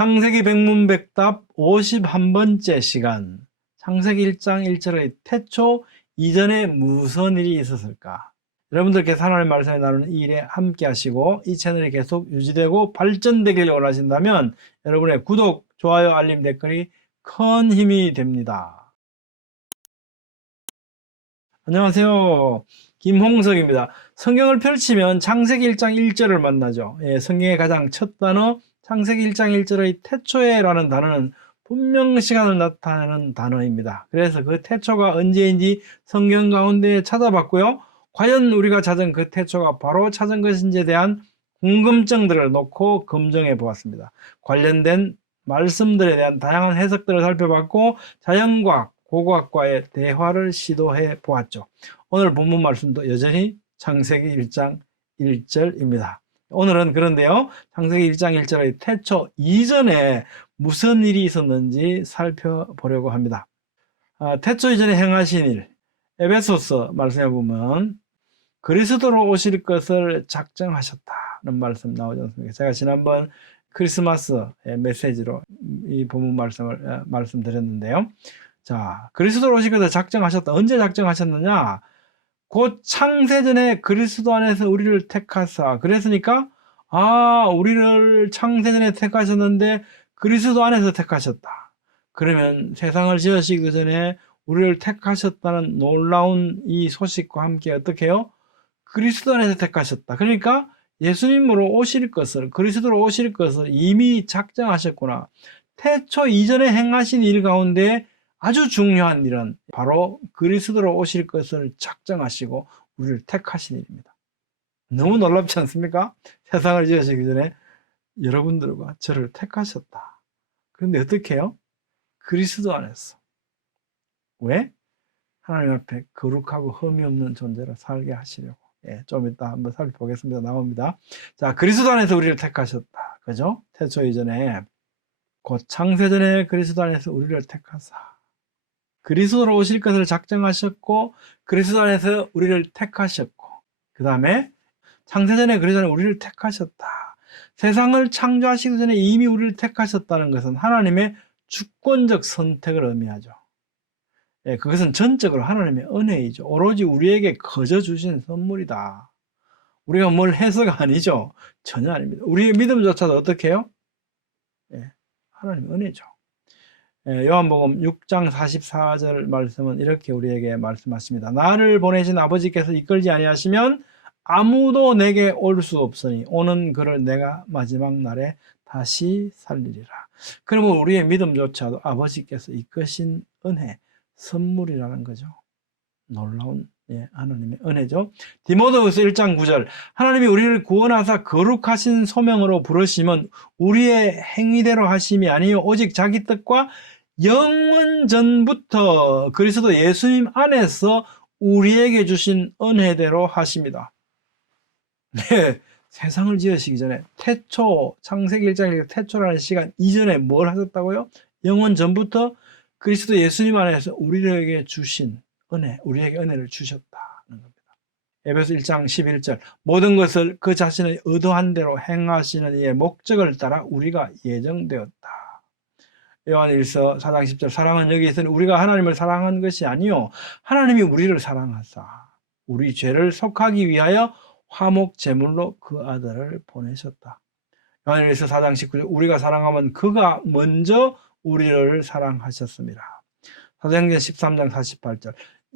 창세기 백문백답 51번째 시간. 창세기 1장 1절의 태초 이전에 무슨 일이 있었을까? 여러분들께서 하나님의 말씀을 나누는 이 일에 함께 하시고 이 채널이 계속 유지되고 발전되기를 원하신다면 여러분의 구독, 좋아요, 알림, 댓글이 큰 힘이 됩니다. 안녕하세요. 김홍석입니다. 성경을 펼치면 창세기 1장 1절을 만나죠. 성경의 가장 첫 단어 창세기 1장 1절의 태초에라는 단어는 분명시간을 나타내는 단어입니다. 그래서 그 태초가 언제인지 성경 가운데 찾아봤고요. 과연 우리가 찾은 그 태초가 바로 찾은 것인지에 대한 궁금증들을 놓고 검증해 보았습니다. 관련된 말씀들에 대한 다양한 해석들을 살펴봤고 자연과학, 고고학과의 대화를 시도해 보았죠. 오늘 본문 말씀도 여전히 창세기 1장 1절입니다. 오늘은 그런데요. 창세기 1장 1절의 태초 이전에 무슨 일이 있었는지 살펴보려고 합니다. 태초 이전에 행하신 일, 에베소서 말씀해 보면 그리스도로 오실 것을 작정하셨다는 말씀 나오지 않습니까? 제가 지난번 크리스마스 메시지로 이 본문 말씀을 말씀드렸는데요. 자, 그리스도로 오실 것을 작정하셨다. 언제 작정하셨느냐? 곧 창세전에 그리스도 안에서 우리를 택하사. 그랬으니까 우리를 창세전에 택하셨는데 그리스도 안에서 택하셨다. 그러면 세상을 지으시기 전에 우리를 택하셨다는 놀라운 이 소식과 함께 어떻게 해요? 그리스도 안에서 택하셨다. 그러니까 예수님으로 오실 것을, 그리스도로 오실 것을 이미 작정하셨구나. 태초 이전에 행하신 일 가운데 아주 중요한 일은 바로 그리스도로 오실 것을 작정하시고 우리를 택하신 일입니다. 너무 놀랍지 않습니까? 세상을 지으시기 전에 여러분들과 저를 택하셨다. 그런데 어떻게 해요? 그리스도 안에서. 왜? 하나님 앞에 거룩하고 흠이 없는 존재로 살게 하시려고. 좀 이따 한번 살펴보겠습니다. 나옵니다. 자, 그리스도 안에서 우리를 택하셨다. 그죠? 태초 이전에 곧 창세전에 그리스도 안에서 우리를 택하사. 그리스도로 오실 것을 작정하셨고 그리스도 안에서 우리를 택하셨고 그 다음에 창세전에 그리스도 안에 우리를 택하셨다. 세상을 창조하시기 전에 이미 우리를 택하셨다는 것은 하나님의 주권적 선택을 의미하죠. 그것은 전적으로 하나님의 은혜이죠. 오로지 우리에게 거저 주신 선물이다. 우리가 뭘 해서가 아니죠. 전혀 아닙니다. 우리의 믿음조차도 어떻게 해요? 하나님의 은혜죠. 요한복음 6장 44절 말씀은 이렇게 우리에게 말씀하십니다. 나를 보내신 아버지께서 이끌지 아니하시면 아무도 내게 올 수 없으니 오는 그를 내가 마지막 날에 다시 살리리라. 그러면 우리의 믿음조차도 아버지께서 이끄신 은혜, 선물이라는 거죠. 놀라운 하나님의 은혜죠. 디모데후서 1장 9절 하나님이 우리를 구원하사 거룩하신 소명으로 부르심은 우리의 행위대로 하심이 아니요 오직 자기 뜻과 영원 전부터 그리스도 예수님 안에서 우리에게 주신 은혜대로 하십니다. 네, 세상을 지으시기 전에 태초, 창세기 1장의 태초라는 시간 이전에 뭘 하셨다고요? 영원 전부터 그리스도 예수님 안에서 우리에게 주신 은혜, 우리에게 은혜를 주셨다는 겁니다. 에베소 1장 11절 모든 것을 그 자신의 의도한 대로 행하시는 이의 목적을 따라 우리가 예정되었다. 요한일서 4장 10절 사랑은 여기 있으니 우리가 하나님을 사랑한 것이 아니요 하나님이 우리를 사랑하사 우리 죄를 속하기 위하여 화목 제물로 그 아들을 보내셨다. 요한일서 4장 19절 우리가 사랑하면 그가 먼저 우리를 사랑하셨습니다. 사도행전 13장 48절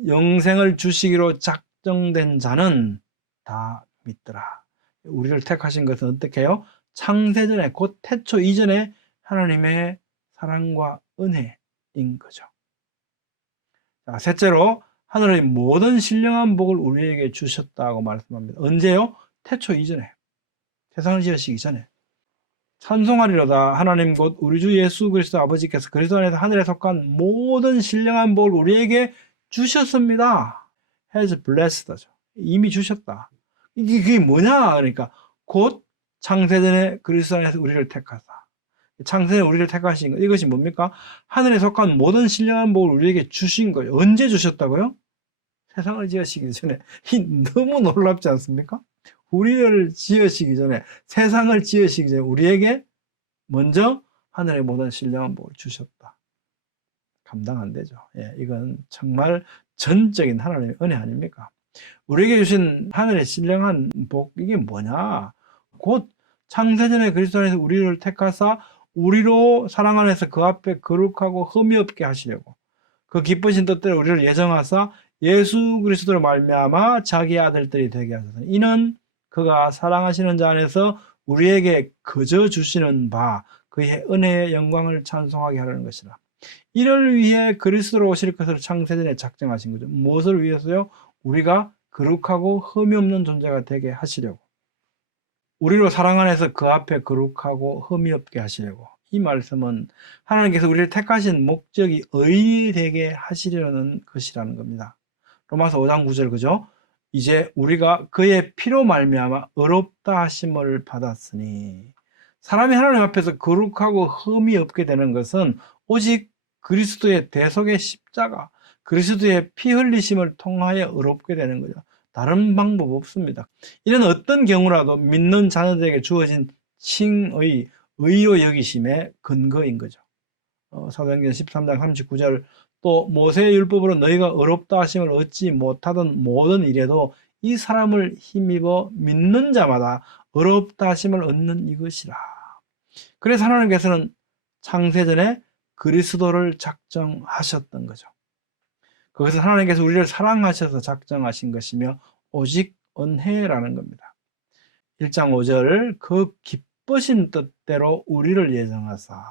영생을 주시기로 작정된 자는 다 믿더라. 우리를 택하신 것은 어떻게 해요? 창세전에 곧 태초 이전에 하나님의 사랑과 은혜인 거죠. 자, 셋째로 하늘의 모든 신령한 복을 우리에게 주셨다고 말씀합니다. 언제요? 태초 이전에. 세상을 지으시기 전에. 찬송하리로다 하나님 곧 우리 주 예수 그리스도 아버지께서 그리스도 안에서 하늘에 속한 모든 신령한 복을 우리에게 주셨습니다. has blessed죠. 이미 주셨다. 이게 뭐냐? 그러니까 곧 창세전에 그리스도 안에서 우리를 택하사. 창세전에 우리를 택하신 것. 이것이 뭡니까? 하늘에 속한 모든 신령한 복을 우리에게 주신 거예요. 언제 주셨다고요? 세상을 지으시기 전에. 너무 놀랍지 않습니까? 우리를 지으시기 전에, 세상을 지으시기 전에 우리에게 먼저 하늘의 모든 신령한 복을 주셨다. 감당 안 되죠. 이건 정말 전적인 하나님의 은혜 아닙니까? 우리에게 주신 하늘의 신령한 복, 이게 뭐냐? 곧 창세전에 그리스도 안에서 우리를 택하사 우리로 사랑 안에서 그 앞에 거룩하고 흠이 없게 하시려고 그 기쁘신 뜻대로 우리를 예정하사 예수 그리스도로 말미암아 자기의 아들들이 되게 하소서. 이는 그가 사랑하시는 자 안에서 우리에게 거저 주시는 바 그의 은혜의 영광을 찬송하게 하려는 것이라. 이를 위해 그리스도로 오실 것을 창세전에 작정하신 거죠. 무엇을 위해서요? 우리가 거룩하고 흠이 없는 존재가 되게 하시려고. 우리로 사랑 안에서 그 앞에 거룩하고 흠이 없게 하시려고. 이 말씀은 하나님께서 우리를 택하신 목적이 의인이 되게 하시려는 것이라는 겁니다. 로마서 5장 9절 그죠? 이제 우리가 그의 피로 말미암아 의롭다 하심을 받았으니 사람이 하나님 앞에서 거룩하고 흠이 없게 되는 것은 오직 그리스도의 대속의 십자가, 그리스도의 피 흘리심을 통하여 의롭게 되는 거죠. 다른 방법 없습니다. 이런 어떤 경우라도 믿는 자녀들에게 주어진 칭의, 의로 여기심의 근거인 거죠. 사도행전 13장 39절 또 모세의 율법으로 너희가 의롭다 하심을 얻지 못하던 모든 일에도 이 사람을 힘입어 믿는 자마다 의롭다 하심을 얻는 이것이라. 그래서 하나님께서는 창세전에 그리스도를 작정하셨던 거죠. 그것은 하나님께서 우리를 사랑하셔서 작정하신 것이며 오직 은혜라는 겁니다. 1장 5절 그 기쁘신 뜻대로 우리를 예정하사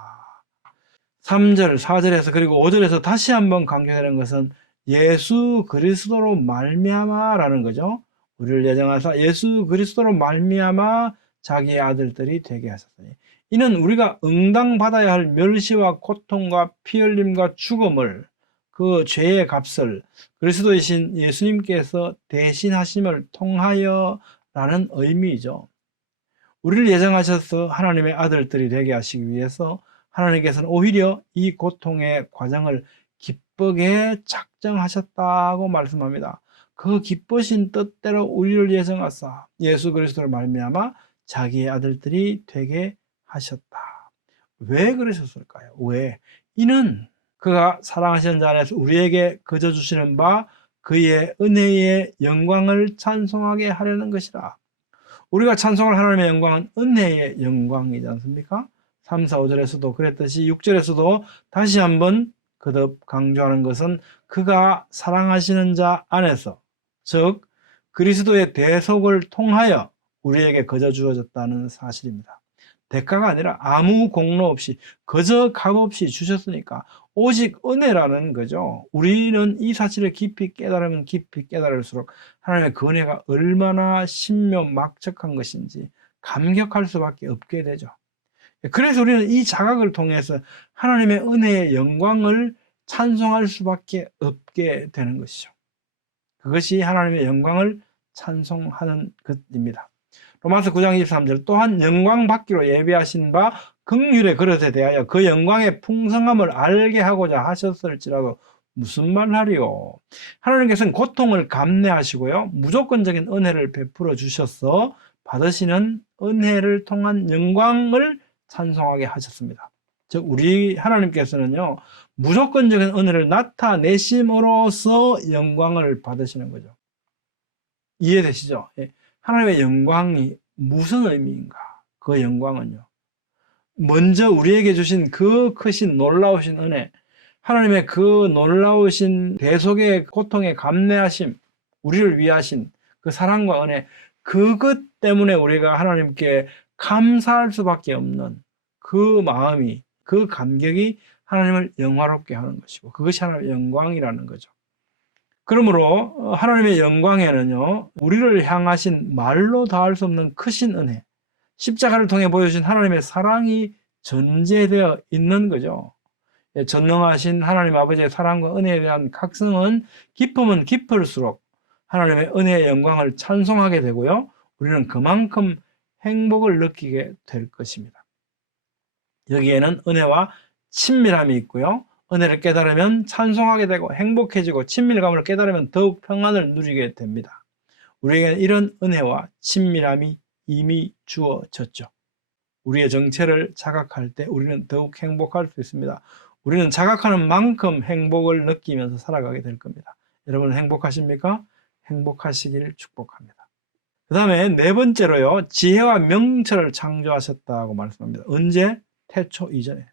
3절, 4절에서 그리고 5절에서 다시 한번 강조되는 것은 예수 그리스도로 말미암아라는 거죠. 우리를 예정하사 예수 그리스도로 말미암아 자기의 아들들이 되게 하셨으니 이는 우리가 응당받아야 할 멸시와 고통과 피 흘림과 죽음을 그 죄의 값을 그리스도이신 예수님께서 대신하심을 통하여라는 의미이죠. 우리를 예정하셔서 하나님의 아들들이 되게 하시기 위해서 하나님께서는 오히려 이 고통의 과정을 기쁘게 작정하셨다고 말씀합니다. 그 기쁘신 뜻대로 우리를 예정하사 예수 그리스도를 말미암아 자기의 아들들이 되게 하셨다. 왜 그러셨을까요? 왜? 이는 그가 사랑하시는 자 안에서 우리에게 거저 주시는 바 그의 은혜의 영광을 찬송하게 하려는 것이라. 우리가 찬송할 하나님의 영광은 은혜의 영광이지 않습니까? 3, 4, 5절에서도 그랬듯이 6절에서도 다시 한번 거듭 강조하는 것은 그가 사랑하시는 자 안에서 즉 그리스도의 대속을 통하여 우리에게 거저 주어졌다는 사실입니다. 대가가 아니라 아무 공로 없이 거저 값없이 주셨으니까 오직 은혜라는 거죠. 우리는 이 사실을 깊이 깨달으면 깊이 깨달을수록 하나님의 그 은혜가 얼마나 신묘막측한 것인지 감격할 수밖에 없게 되죠. 그래서 우리는 이 자각을 통해서 하나님의 은혜의 영광을 찬송할 수밖에 없게 되는 것이죠. 그것이 하나님의 영광을 찬송하는 것입니다. 로마서 9장 23절 또한 영광 받기로 예비하신 바 긍휼의 그릇에 대하여 그 영광의 풍성함을 알게 하고자 하셨을지라도 무슨 말하리요. 하나님께서는 고통을 감내하시고요 무조건적인 은혜를 베풀어 주셔서 받으시는 은혜를 통한 영광을 찬송하게 하셨습니다. 즉 우리 하나님께서는요 무조건적인 은혜를 나타내심으로써 영광을 받으시는 거죠. 이해되시죠? 하나님의 영광이 무슨 의미인가? 그 영광은요 먼저 우리에게 주신 그 크신 놀라우신 은혜, 하나님의 그 놀라우신 대속의 고통의 감내하심, 우리를 위하신 그 사랑과 은혜, 그것 때문에 우리가 하나님께 감사할 수밖에 없는 그 마음이, 그 감격이 하나님을 영화롭게 하는 것이고 그것이 하나님의 영광이라는 거죠. 그러므로 하나님의 영광에는요 우리를 향하신 말로 다할 수 없는 크신 은혜, 십자가를 통해 보여주신 하나님의 사랑이 전제되어 있는 거죠. 전능하신 하나님 아버지의 사랑과 은혜에 대한 각성은 깊으면 깊을수록 하나님의 은혜의 영광을 찬송하게 되고요 우리는 그만큼 행복을 느끼게 될 것입니다. 여기에는 은혜와 친밀함이 있고요 은혜를 깨달으면 찬송하게 되고 행복해지고 친밀감을 깨달으면 더욱 평안을 누리게 됩니다. 우리에게는 이런 은혜와 친밀함이 이미 주어졌죠. 우리의 정체를 자각할 때 우리는 더욱 행복할 수 있습니다. 우리는 자각하는 만큼 행복을 느끼면서 살아가게 될 겁니다. 여러분 행복하십니까? 행복하시길 축복합니다. 그 다음에 네 번째로요. 지혜와 명철을 창조하셨다고 말씀합니다. 언제? 태초 이전에.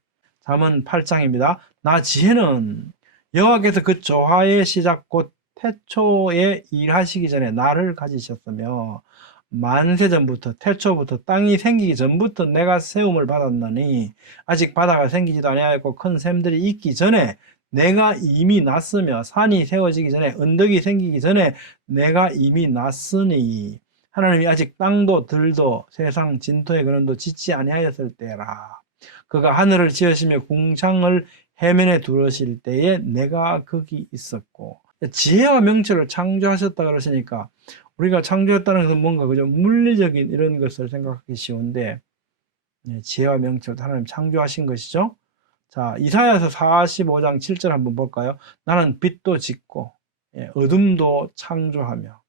잠언 8장입니다. 나 지혜는 여호와께서 그 조화의 시작 곧 태초에 일하시기 전에 나를 가지셨으며 만세 전부터 태초부터 땅이 생기기 전부터 내가 세움을 받았나니 아직 바다가 생기지도 아니하였고 큰 샘들이 있기 전에 내가 이미 났으며 산이 세워지기 전에 언덕이 생기기 전에 내가 이미 났으니 하나님이 아직 땅도 들도 세상 진토의 근원도 짓지 아니하였을 때라. 그가 하늘을 지으시며 궁창을 해면에 두르실 때에 내가 거기 있었고. 지혜와 명철을 창조하셨다 그러시니까 우리가 창조했다는 것은 뭔가 그죠? 물리적인 이런 것을 생각하기 쉬운데 지혜와 명철 하나님 창조하신 것이죠. 자, 이사야서 45장 7절 한번 볼까요? 나는 빛도 짓고 어둠도 창조하며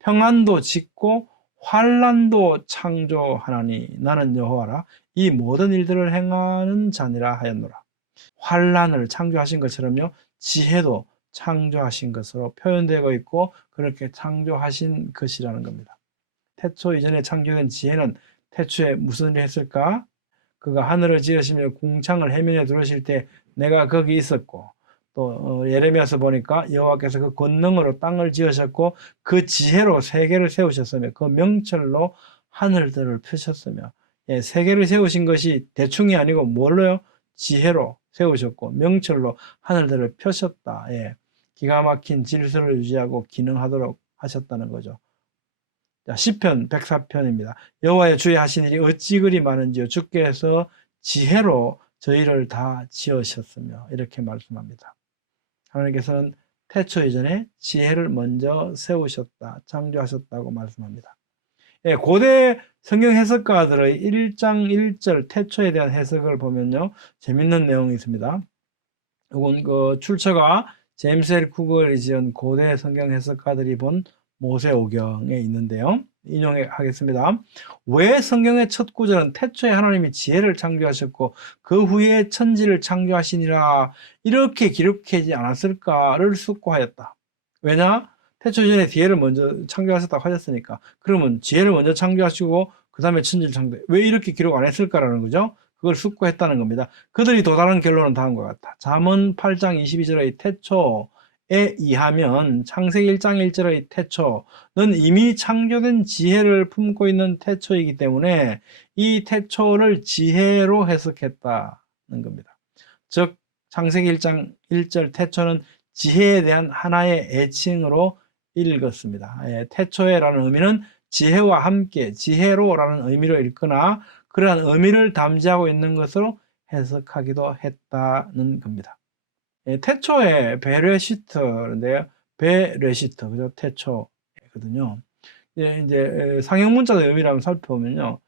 평안도 짓고 환란도 창조하나니 나는 여호와라 이 모든 일들을 행하는 자니라 하였노라. 환란을 창조하신 것처럼요 지혜도 창조하신 것으로 표현되고 있고 그렇게 창조하신 것이라는 겁니다. 태초 이전에 창조된 지혜는 태초에 무슨 일을 했을까? 그가 하늘을 지으시며 궁창을 해면에 두르실 때 내가 거기 있었고 또 예레미야서 보니까 여호와께서 그 권능으로 땅을 지으셨고 그 지혜로 세계를 세우셨으며 그 명철로 하늘들을 펴셨으며 세계를 세우신 것이 대충이 아니고 뭘로요? 지혜로 세우셨고 명철로 하늘들을 펴셨다. 기가 막힌 질서를 유지하고 기능하도록 하셨다는 거죠. 자, 시편 104편입니다. 여호와의 주의 하신 일이 어찌 그리 많은지요 주께서 지혜로 저희를 다 지으셨으며 이렇게 말씀합니다. 하나님께서는 태초 이전에 지혜를 먼저 세우셨다, 창조하셨다고 말씀합니다. 고대 성경 해석가들의 1장 1절 태초에 대한 해석을 보면요, 재밌는 내용이 있습니다. 이건 그 출처가 제임스 L. 쿠거를 지은 고대 성경 해석가들이 본 모세오경에 있는데요. 인용하겠습니다. 왜 성경의 첫 구절은 태초에 하나님이 지혜를 창조하셨고 그 후에 천지를 창조하시니라 이렇게 기록하지 않았을까를 숙고하였다. 왜냐? 태초 전에 지혜를 먼저 창조하셨다고 하셨으니까. 그러면 지혜를 먼저 창조하시고 그 다음에 천지를 창조해. 왜 이렇게 기록 안 했을까라는 거죠. 그걸 숙고했다는 겁니다. 그들이 도달한 결론은 다음과 같다. 잠언 8장 22절의 태초에 의하면 창세기 1장 1절의 태초는 이미 창조된 지혜를 품고 있는 태초이기 때문에 이 태초를 지혜로 해석했다는 겁니다. 즉 창세기 1장 1절 태초는 지혜에 대한 하나의 애칭으로 읽었습니다. 태초에라는 의미는 지혜와 함께 지혜로라는 의미로 읽거나 그러한 의미를 담지하고 있는 것으로 해석하기도 했다는 겁니다. 태초에 베레시트인데요. 베레시트, 그죠? 태초거든요. 이제 상형 문자의 의미를 한번 살펴보면요.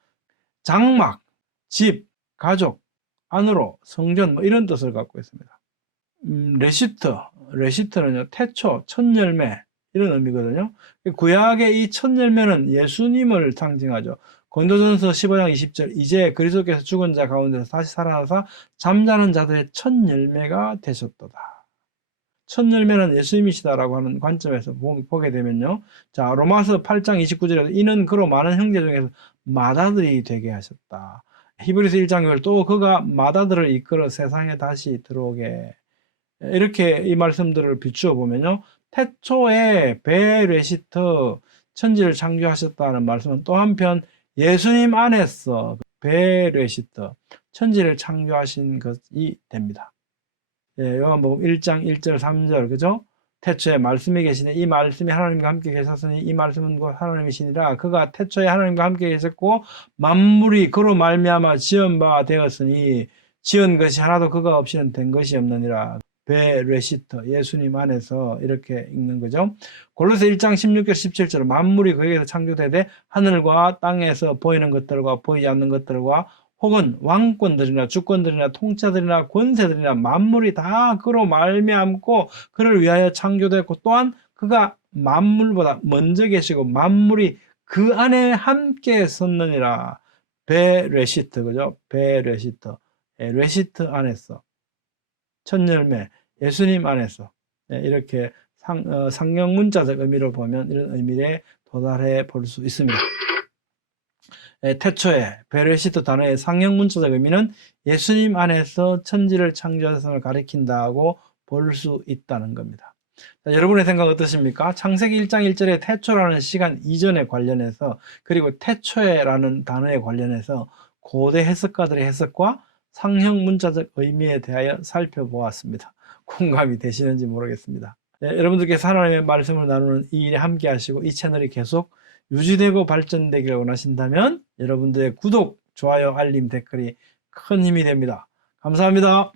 장막, 집, 가족, 안으로, 성전, 뭐 이런 뜻을 갖고 있습니다. 레시트는요, 태초, 첫 열매, 이런 의미거든요. 구약의 이 첫 열매는 예수님을 상징하죠. 고린도전서 15장 20절 이제 그리스도께서 죽은 자 가운데서 다시 살아나사 잠자는 자들의 첫 열매가 되셨도다. 첫 열매는 예수님이시다라고 하는 관점에서 보게 되면요. 자, 로마서 8장 29절에서 이는 그로 많은 형제 중에서 맏아들이 되게 하셨다. 히브리서 1장 6절 또 그가 맏아들을 이끌어 세상에 다시 들어오게. 이렇게 이 말씀들을 비추어 보면요. 태초에 베레시트 천지를 창조하셨다는 말씀은 또 한편 예수님 안에서 베레시트 천지를 창조하신 것이 됩니다. 요한복음 1장 1절 3절 그죠? 태초에 말씀이 계시네 이 말씀이 하나님과 함께 계셨으니 이 말씀은 곧 하나님이시니라 그가 태초에 하나님과 함께 계셨고 만물이 그로 말미암아 지은 바 되었으니 지은 것이 하나도 그가 없이는 된 것이 없느니라. 베레시트 예수님 안에서 이렇게 읽는 거죠. 골로새 1장 16절 17절 만물이 그에게서 창조되되 하늘과 땅에서 보이는 것들과 보이지 않는 것들과 혹은 왕권들이나 주권들이나 통치자들이나 권세들이나 만물이 다 그로 말미암고 그를 위하여 창조되었고 또한 그가 만물보다 먼저 계시고 만물이 그 안에 함께 섰느니라. 베레시트, 그죠? 베레시트. 예, 레시트 안에서. 첫 열매, 예수님 안에서. 예, 이렇게 상형 문자적 의미로 보면 이런 의미에 도달해 볼 수 있습니다. 예, 태초에 베레시트 단어의 상형 문자적 의미는 예수님 안에서 천지를 창조하심을 가리킨다고 볼 수 있다는 겁니다. 자, 여러분의 생각 어떠십니까? 창세기 1장 1절의 태초라는 시간 이전에 관련해서 그리고 태초에라는 단어에 관련해서 고대 해석가들의 해석과 상형 문자적 의미에 대하여 살펴보았습니다. 공감이 되시는지 모르겠습니다. 네, 여러분들께서 하나님의 말씀을 나누는 이 일에 함께 하시고 이 채널이 계속 유지되고 발전되기를 원하신다면 여러분들의 구독, 좋아요, 알림, 댓글이 큰 힘이 됩니다. 감사합니다.